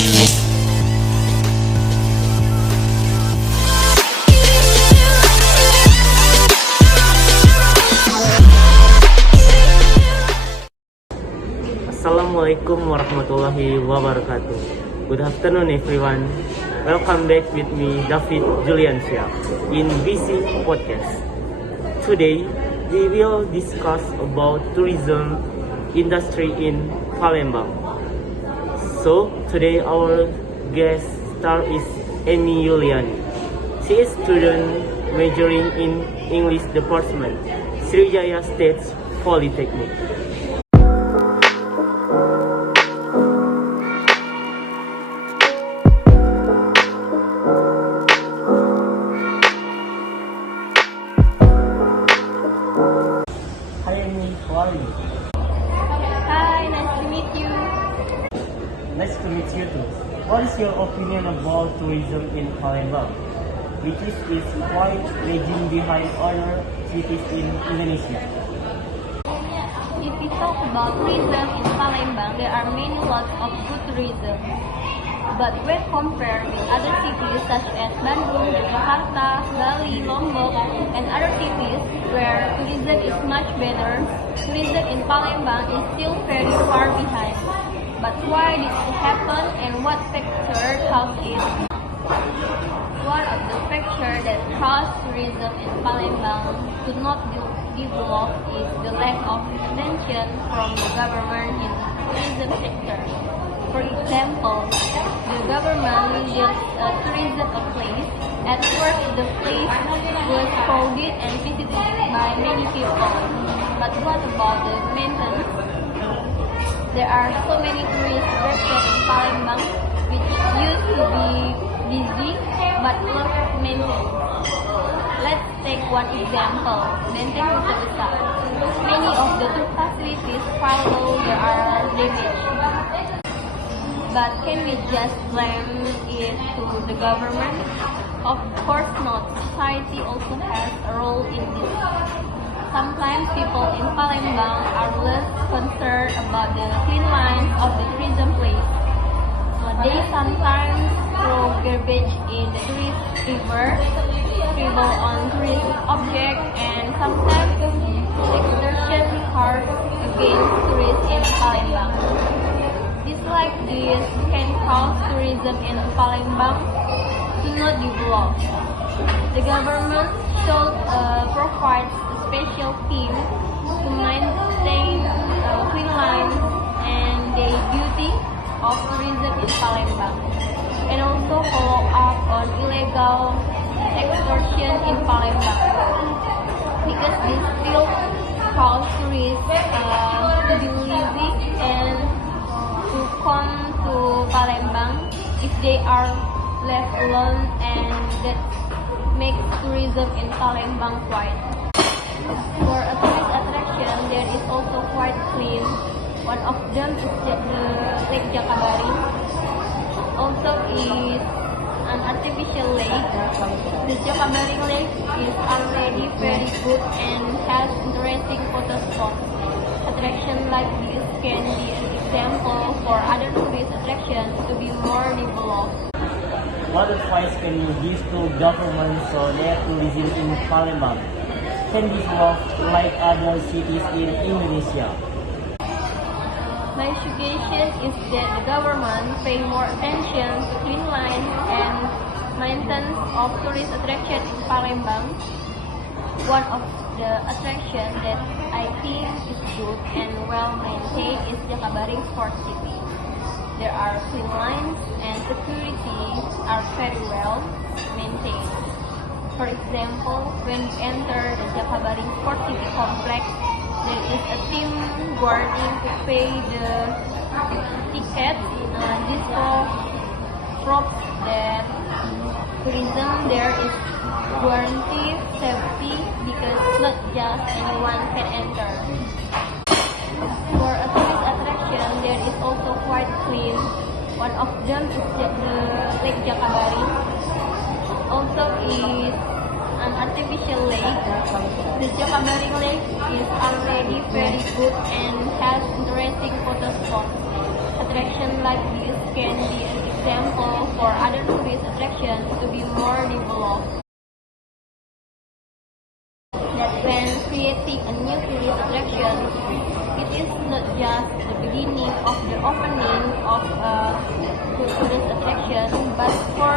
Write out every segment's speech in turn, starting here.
Assalamualaikum warahmatullahi wabarakatuh. Good afternoon everyone. Welcome back with me David Juliansyah in BC Podcast. Today we will discuss about tourism industry in Palembang. So today our guest star is Amy Yuliani. She is student majoring in English department, Sriwijaya State Polytechnic. Hi Amy, how are you? Hi, nice to meet you. Nice to meet you too. What is your opinion about tourism in Palembang, which is quite lagging behind other cities in Indonesia? If we talk about tourism in Palembang, there are many lots of good tourism. But when compared with other cities such as Bandung, Jakarta, Bali, Lombok, and other cities where tourism is much better, tourism in Palembang is still very far behind. But why did it happen and what factor caused it? One of the factors that caused tourism in Palembang to not develop is the lack of attention from the government in the tourism sector. For example, the government built a tourism place. At first, the place was crowded and visited by many people. But what about the maintenance? There are so many tourist attractions in Palembang which used to be busy but not maintained. Let's take one example, Benteng Kota Besar. Many of the tour facilities follow there are damaged. But can we just blame it to the government? Of course not. Society also has a role in this. Sometimes people in Palembang are less concerned about the clean lines of the tourism place. They sometimes throw garbage in the tourist river, scribble on tourist objects, and sometimes extortion cars against tourists in Palembang. Like this can cause tourism in Palembang to not develop. The government should provide a special team to maintain clean lines and the beauty of tourism in Palembang, and also follow up on illegal extortion in Palembang, because this still cause tourists to be lazy and to come to Palembang if they are left alone, and that makes tourism in Palembang quiet. For a tourist attraction, there is also quite clean. One of them is the Lake Jakabaring. Also is an artificial lake. The Jakabaring Lake is already very good and has interesting photo spots. Attraction like this can be an example for other tourist attractions to be more developed. What advice can you give to government so that tourism in Palembang can develop like other cities in Indonesia? My suggestion is that the government pay more attention to clean lines and maintenance of tourist attractions in Palembang. One of the attractions that I think is good and well maintained is Jakabaring Sport City. There are clean lines and security are very well maintained. For example, when you enter the Jakabaring Sport City complex, there is a team guarding to pay the ticket. This proves that tourism there is guaranteed safety because not just anyone can enter. For a tourist attraction, there is also quite clean. One of them is the Lake Jakabaring. Also is an artificial lake. The Jakabaring Lake is already very good and has interesting photo spots. Attraction like this can be an just the beginning of the opening of a good tourist attraction, but for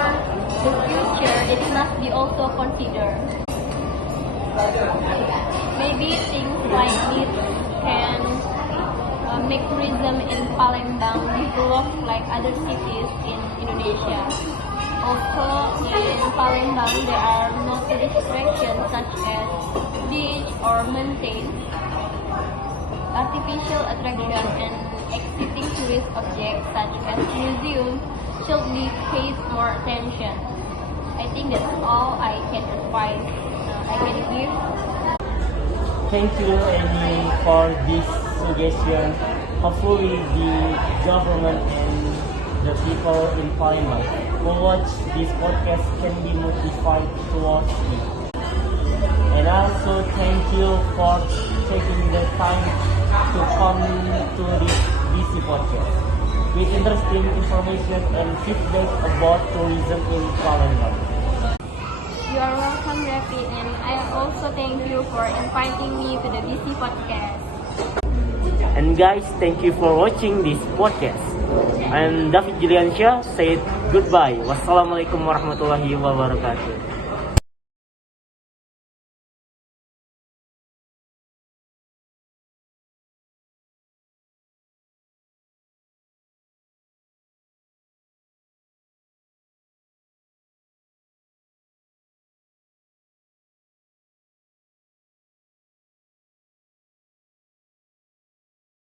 the future, it must be also considered. Maybe things like this can make tourism in Palembang develop like other cities in Indonesia. Also, in Palembang, there are no tourist attractions such as beach or mountains. Artificial attraction and exciting tourist objects such as museums should be paid more attention. I think that's all I can advise. I can give. Thank you, Amy, for this suggestion. Hopefully, the government and the people in Palembang who watch this podcast can be motivated to watch it. And also, thank you for taking the time to come to this DC podcast with interesting information and feedback about tourism in Palembang. You are welcome, Rafi, and I also thank you for inviting me to the DC podcast. And guys, thank you for watching this podcast. I'm David Juliansha, said goodbye. Wassalamualaikum warahmatullahi wabarakatuh.